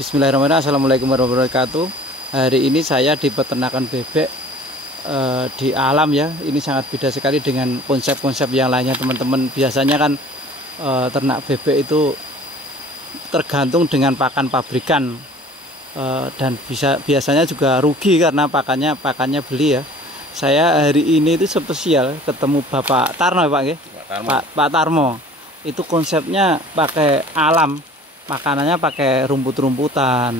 Bismillahirrahmanirrahim. Assalamualaikum warahmatullahi wabarakatuh. Hari ini saya di peternakan bebek di alam ya. Ini sangat beda sekali dengan konsep-konsep yang lainnya teman-teman. Biasanya kan ternak bebek itu tergantung dengan pakan pabrikan dan biasanya juga rugi karena pakannya beli ya. Saya hari ini itu spesial ketemu Bapak Tarno ya Pak ya? Pak Tarmo. Itu konsepnya pakai alam. Makanannya pakai rumput-rumputan,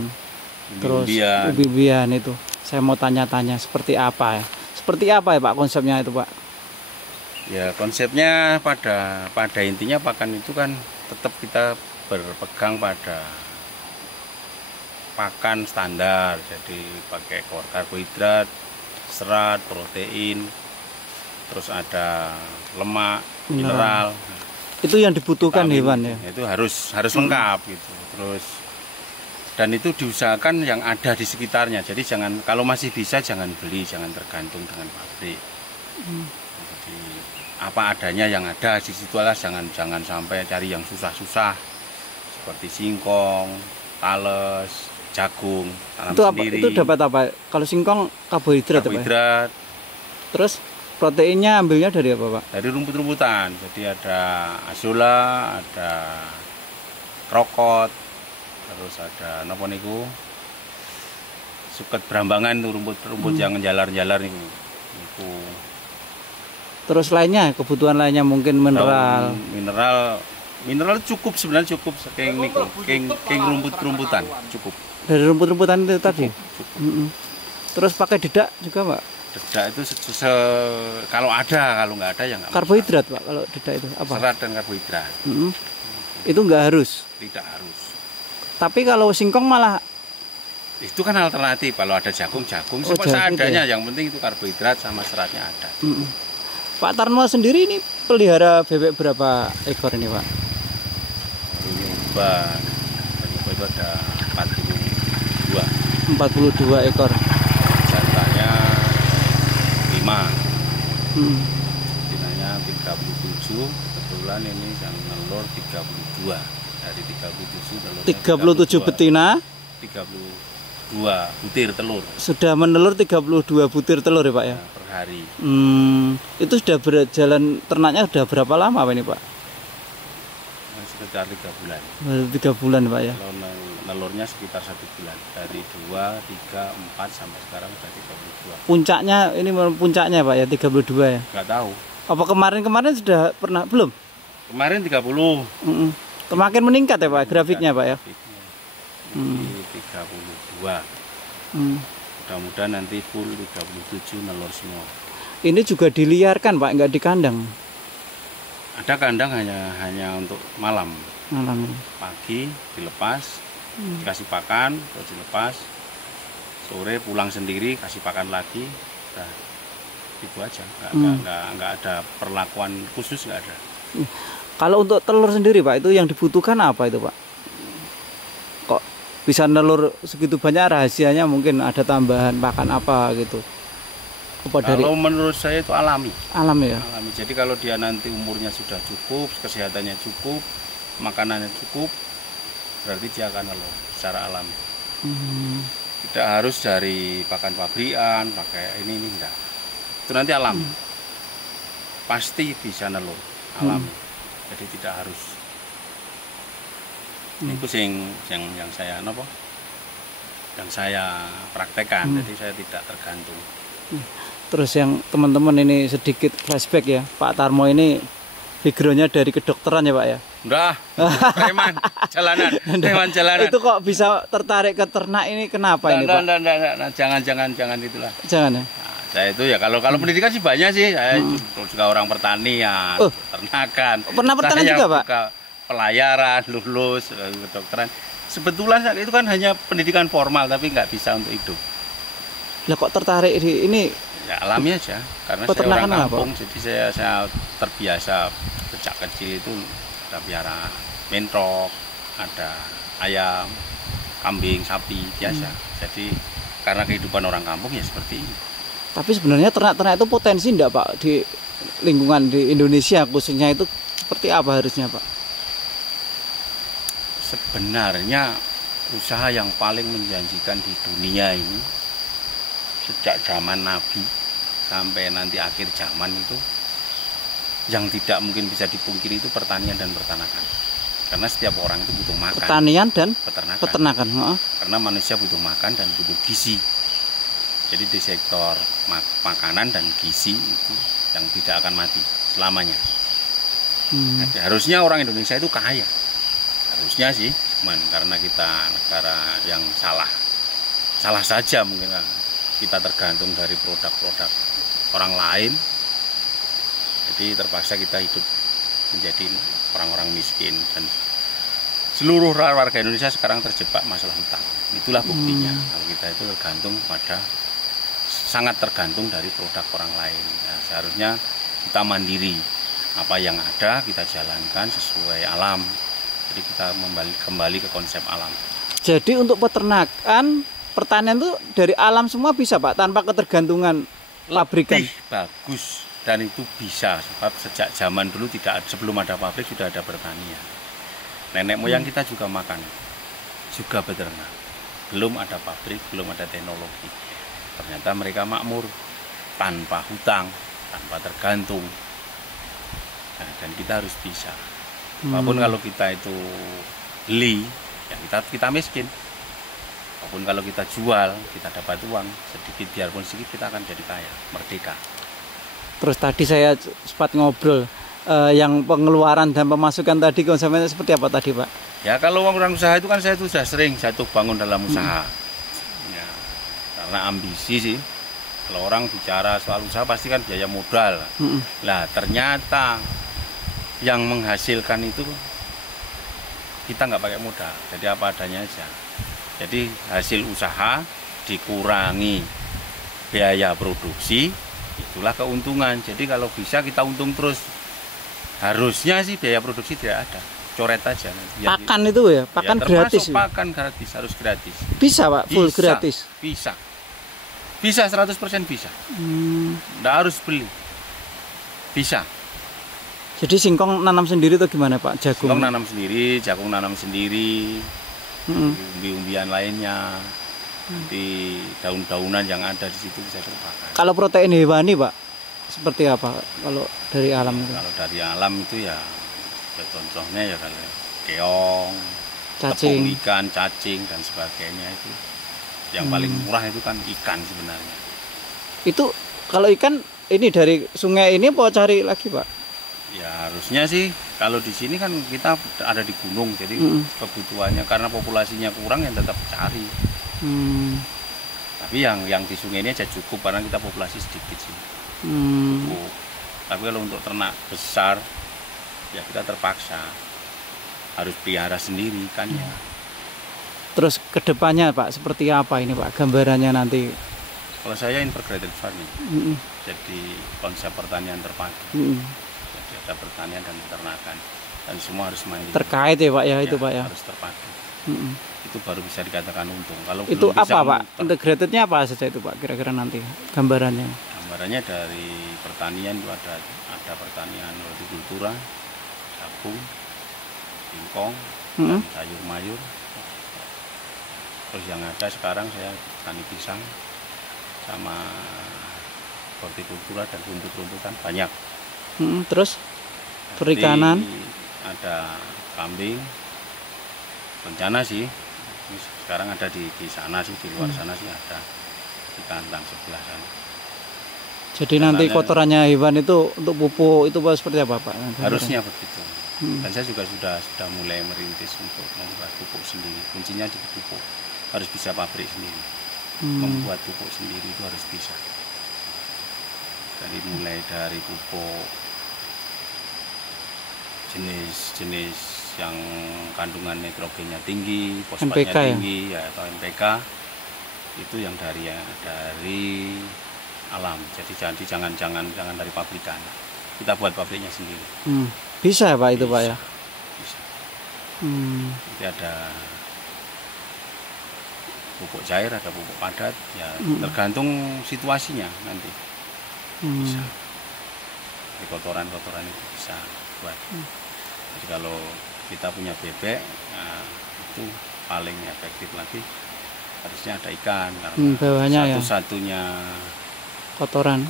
terus ubi-ubian itu. Saya mau tanya-tanya seperti apa ya? Seperti apa ya Pak konsepnya itu Pak? Ya konsepnya pada intinya pakan itu kan tetap kita berpegang pada pakan standar. Jadi pakai karbohidrat, serat, protein, terus ada lemak, mineral. Itu yang dibutuhkan vitamin, hewan ya. Itu harus lengkap gitu. Terus dan itu diusahakan yang ada di sekitarnya. Jadi kalau masih bisa jangan beli, jangan tergantung dengan pabrik. Jadi apa adanya yang ada di situ lah, jangan sampai cari yang susah-susah seperti singkong, tales, jagung, tanam itu sendiri. Itu dapat apa? Kalau singkong karbohidrat. Karbohidrat. Terus proteinnya ambilnya dari apa Pak? Dari rumput-rumputan. Jadi ada azola, ada krokot, terus ada apa niku? Suket berambangan itu rumput-rumput yang jalar-jalar niku. Terus lainnya, kebutuhan lainnya mungkin mineral. Mineral cukup sebenarnya cukup saking niku, king rumput-rumputan cukup. Dari rumput-rumputan itu tadi. Cukup. Terus pakai dedak juga Pak? Dedak itu kalau ada, kalau nggak ada ya nggak. Karbohidrat Pak, kalau dedak itu apa? Serat dan karbohidrat. Itu nggak harus? Tidak harus. Tapi kalau singkong malah? Itu kan alternatif, kalau ada jagung seperti seadanya, yang penting itu karbohidrat sama seratnya ada. Pak Tarno sendiri ini pelihara bebek berapa ekor ini Pak? Penyebab itu ada 42 ekor. Jantannya 5, betinanya 37, kebetulan ini yang telur 32. Dari 37 telur 37 betina, 32 butir telur. Sudah menelur 32 butir telur ya Pak ya? Per hari. Itu sudah berjalan ternaknya sudah berapa lama Pak ini Pak? Sekitar 3 bulan. 3 bulan Pak ya? Kalau telurnya sekitar 1 bulan. Dari 2, 3, 4 sampai sekarang sudah 32. Puncaknya Pak ya 32 ya? Nggak tahu. Apa kemarin sudah pernah belum? Kemarin 30. Semakin meningkat ya Pak grafiknya Pak ya? 32. Mudah-mudahan nanti full 37 nelur semua. Ini juga diliarkan Pak, nggak di kandang? Ada kandang hanya untuk malam. Pagi dilepas, dikasih pakan, terus dilepas. Sore pulang sendiri, kasih pakan lagi. Nah, itu aja. Nggak ada perlakuan khusus, nggak ada. Kalau untuk telur sendiri Pak, itu yang dibutuhkan apa itu Pak? Kok bisa nelur segitu banyak, rahasianya mungkin ada tambahan pakan apa gitu? Kalau menurut saya itu alami. Alami ya? Alami. Jadi kalau dia nanti umurnya sudah cukup, kesehatannya cukup, makanannya cukup, berarti dia akan nelur secara alami. Tidak harus dari pakan pabrikan, pakai ini enggak. Itu nanti alami. Pasti bisa nelur alami. Jadi tidak harus. Itu yang saya praktekkan. Jadi saya tidak tergantung. Terus yang teman-teman ini sedikit flashback ya, Pak Tarmo ini backgroundnya dari kedokteran ya Pak ya? Udah, preman jalanan. Itu kok bisa tertarik ke ternak ini kenapa ini Pak? Jangan itulah. Jangan ya? Saya itu ya kalau pendidikan sih banyak sih. Saya juga orang pertanian, peternakan. Pernah pertanian juga Pak? Pelayaran, lulus, kedokteran. Sebetulnya itu kan hanya pendidikan formal tapi nggak bisa untuk hidup. Lah kok tertarik di ini? Ya alami aja, karena saya orang kampung, jadi saya terbiasa sejak kecil itu ada piara mentok, ada ayam, kambing, sapi biasa. Jadi karena kehidupan orang kampung ya seperti ini. Tapi sebenarnya ternak-ternak itu potensi enggak Pak di lingkungan di Indonesia khususnya itu seperti apa harusnya Pak? Sebenarnya usaha yang paling menjanjikan di dunia ini sejak zaman Nabi sampai nanti akhir zaman itu, yang tidak mungkin bisa dipungkiri itu pertanian dan peternakan. Karena setiap orang itu butuh makan. Pertanian dan peternakan. Oh. Karena manusia butuh makan dan butuh gizi. Jadi di sektor makanan dan gizi itu yang tidak akan mati selamanya. Jadi, harusnya orang Indonesia itu kaya. Harusnya sih, cuman karena kita negara yang salah saja mungkin kita tergantung dari produk-produk orang lain. Jadi terpaksa kita hidup menjadi orang-orang miskin, dan seluruh warga Indonesia sekarang terjebak masalah hutang. Itulah buktinya kalau kita itu sangat tergantung dari produk orang lain. Nah, seharusnya kita mandiri, apa yang ada kita jalankan sesuai alam. Jadi kita kembali ke konsep alam. Jadi untuk peternakan, pertanian itu dari alam semua bisa Pak, tanpa ketergantungan pabrikan. Lebih bagus, dan itu bisa sebab sejak zaman dulu sebelum ada pabrik sudah ada pertanian. Nenek moyang kita juga makan, juga beternak. Belum ada pabrik, belum ada teknologi. Ternyata mereka makmur tanpa hutang, tanpa tergantung. Nah, dan kita harus bisa. Walaupun kalau kita itu beli, ya kita miskin. Walaupun kalau kita jual, kita dapat uang sedikit, biarpun sedikit kita akan jadi kaya, merdeka. Terus tadi saya sempat ngobrol, yang pengeluaran dan pemasukan tadi konsepnya seperti apa tadi Pak? Ya kalau orang usaha itu kan saya itu sudah sering jatuh bangun dalam usaha. Ya, karena ambisi sih. Kalau orang bicara soal usaha pasti kan biaya modal. Lah ternyata yang menghasilkan itu kita nggak pakai modal, jadi apa adanya aja. Jadi hasil usaha dikurangi biaya produksi, itulah keuntungan. Jadi kalau bisa kita untung terus. Harusnya sih biaya produksi tidak ada, coret aja. Pakan itu ya, pakan ya, gratis. Pakan gratis, harus gratis. Bisa Pak, full gratis. Bisa, 100% bisa. Nggak harus beli, bisa. Jadi singkong nanam sendiri atau gimana Pak? Jagung? Singkong nanam sendiri, jagung nanam sendiri, umbi-umbian lainnya, nanti daun-daunan yang ada di situ bisa terpakai. Kalau protein hewani Pak, seperti apa kalau dari alam itu? Kalau dari alam itu ya contohnya ya kalau keong, cacing, tepung ikan, cacing dan sebagainya itu. Yang paling murah itu kan ikan sebenarnya. Itu kalau ikan ini dari sungai ini mau cari lagi Pak? Ya harusnya sih, kalau di sini kan kita ada di gunung, jadi kebutuhannya karena populasinya kurang yang tetap cari. Tapi yang di sungai ini aja cukup karena kita populasi sedikit sih. Cukup. Tapi kalau untuk ternak besar, ya kita terpaksa harus pelihara sendiri kan ya. Terus kedepannya Pak seperti apa ini Pak gambarannya nanti? Kalau saya integrated farming, jadi konsep pertanian terpadu. Jadi ada pertanian dan peternakan, dan semua harus mandiri. Terkait ya Pak ya, itu Pak ya. Harus terpadu. Itu baru bisa dikatakan untung. Kalau itu belum apa Pak? Integratednya apa saja itu Pak? Kira-kira nanti gambarannya? Gambarannya dari pertanian itu ada pertanian hortikultura, jagung, singkong, dan sayur mayur. Terus yang ada sekarang saya tani pisang sama hortikultura dan rumput-rumputan banyak. Terus perikanan? Ada kambing. Rencana sih sekarang ada di sana sih, di luar sana sih ada di kandang sebelah sana. Jadi nanti kotorannya hewan itu untuk pupuk itu seperti apa Pak? Harusnya begitu. Dan saya juga sudah mulai merintis untuk membuat pupuk sendiri. Kuncinya di pupuk, harus bisa pabrik sendiri. Membuat pupuk sendiri itu harus bisa. Jadi mulai dari pupuk jenis-jenis yang kandungan nitrogennya tinggi, fosfatnya tinggi, ya atau NPK, itu yang dari alam. Jadi jangan dari pabrikan. Kita buat pabriknya sendiri. Bisa Pak itu Pak ya? Bisa. Jadi ada pupuk cair, ada pupuk padat, ya tergantung situasinya nanti. Bisa. Di kotoran-kotoran itu bisa buat. Jadi kalau kita punya bebek, nah itu paling efektif lagi harusnya ada ikan, karena bawahnya ya satu-satunya kotoran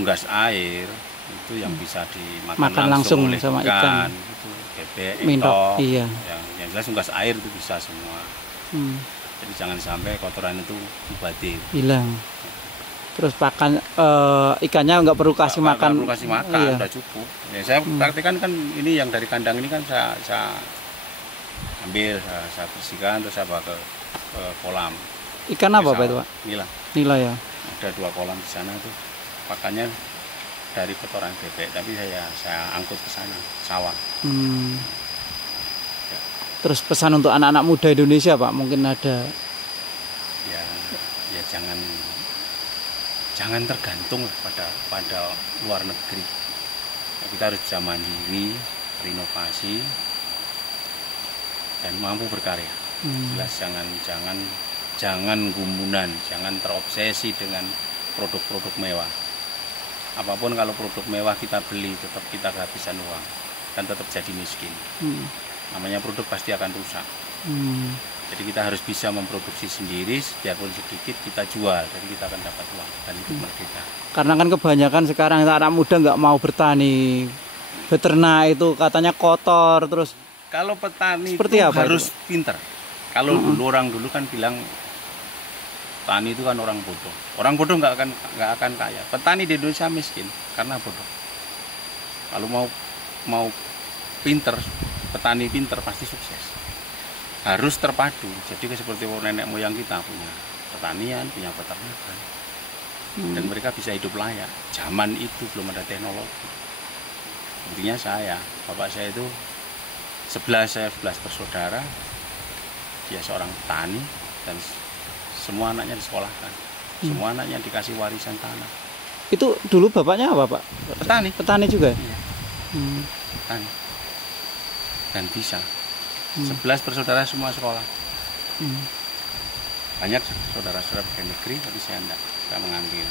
unggas air itu yang bisa dimakan langsung oleh sama ikan. Itu bebek, mintok, iya. yang jelas unggas air itu bisa semua. Jadi jangan sampai kotoran itu mubazir, hilang. Terus pakan ikannya nggak perlu kasih makan. Nggak perlu kasih makan, iya. Udah cukup. Ya, saya praktikan kan ini yang dari kandang ini kan saya ambil, saya bersihkan, terus saya bawa ke kolam. Ikan apa Pak itu Pak? Nila ya. Ada 2 kolam di sana tuh, pakannya dari kotoran bebek, tapi saya angkut ke sana sawah. Ya. Terus pesan untuk anak-anak muda Indonesia Pak, mungkin ada? Ya jangan tergantung pada luar negeri. Ya, kita harus bisa mandiri, berinovasi, dan mampu berkarya. Jelas jangan gumunan, jangan terobsesi dengan produk-produk mewah. Apapun kalau produk mewah kita beli, tetap kita kehabisan uang dan tetap jadi miskin. Namanya produk pasti akan rusak. Jadi kita harus bisa memproduksi sendiri, biarpun sedikit kita jual, jadi kita akan dapat uang dan hidup merdeka. Karena kan kebanyakan sekarang anak muda nggak mau bertani, beternak itu katanya kotor terus. Kalau petani seperti itu harus pinter. Kalau orang dulu kan bilang petani itu kan orang bodoh. Orang bodoh nggak akan kaya. Petani di Indonesia miskin karena bodoh. Kalau mau pinter, petani pinter pasti sukses. Harus terpadu. Jadi seperti nenek moyang kita punya pertanian, punya peternakan, dan mereka bisa hidup layak. Zaman itu belum ada teknologi. Intinya bapak saya itu 11 bersaudara. Dia seorang petani dan semua anaknya disekolahkan, semua anaknya dikasih warisan tanah. Itu dulu bapaknya apa Pak? Petani juga? Iya. Petani. Dan bisa. 11 bersaudara semua sekolah. Banyak saudara-saudara di negeri, tapi saya enggak. Saya mengambil.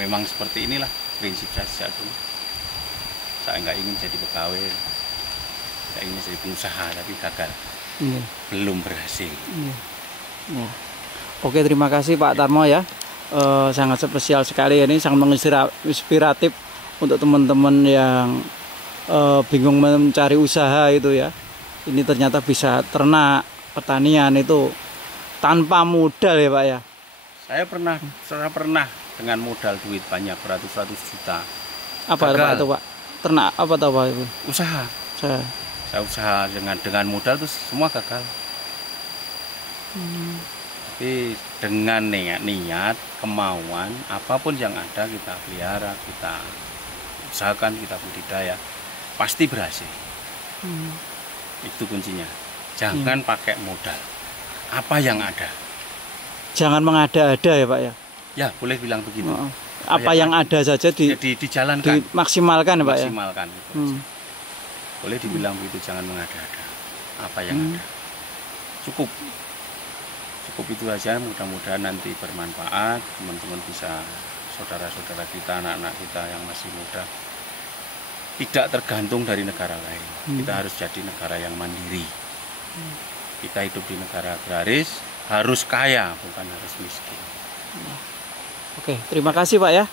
Memang seperti inilah prinsip saya sejak dulu. Saya enggak ingin jadi pegawai, saya ingin jadi pengusaha, tapi gagal. Belum berhasil. Oke, terima kasih Pak Tarmo ya. Sangat spesial sekali ini, sangat menginspiratif untuk teman-teman yang bingung mencari usaha itu ya. Ini ternyata bisa ternak, pertanian itu tanpa modal ya Pak ya. Saya pernah dengan modal duit banyak, beratus-ratus juta. Apa itu Pak? Ternak apa tahu Pak itu? Usaha. Saya usaha dengan modal terus semua gagal. Tapi dengan niat, kemauan, apapun yang ada kita pelihara, kita usahakan, kita budidaya, pasti berhasil. Itu kuncinya. Jangan pakai modal. Apa yang ada. Jangan mengada-ada ya Pak ya. Ya boleh bilang begitu. Apa yang ada saja dijalankan, dimaksimalkan ya Pak ya. Maksimalkan. Boleh dibilang begitu, jangan mengada-ada. Apa yang ada. Cukup itu saja, mudah-mudahan nanti bermanfaat. Teman-teman bisa, saudara-saudara kita, anak-anak kita yang masih muda, tidak tergantung dari negara lain. Kita harus jadi negara yang mandiri. Kita hidup di negara agraris, harus kaya, bukan harus miskin. Oke, terima kasih Pak ya.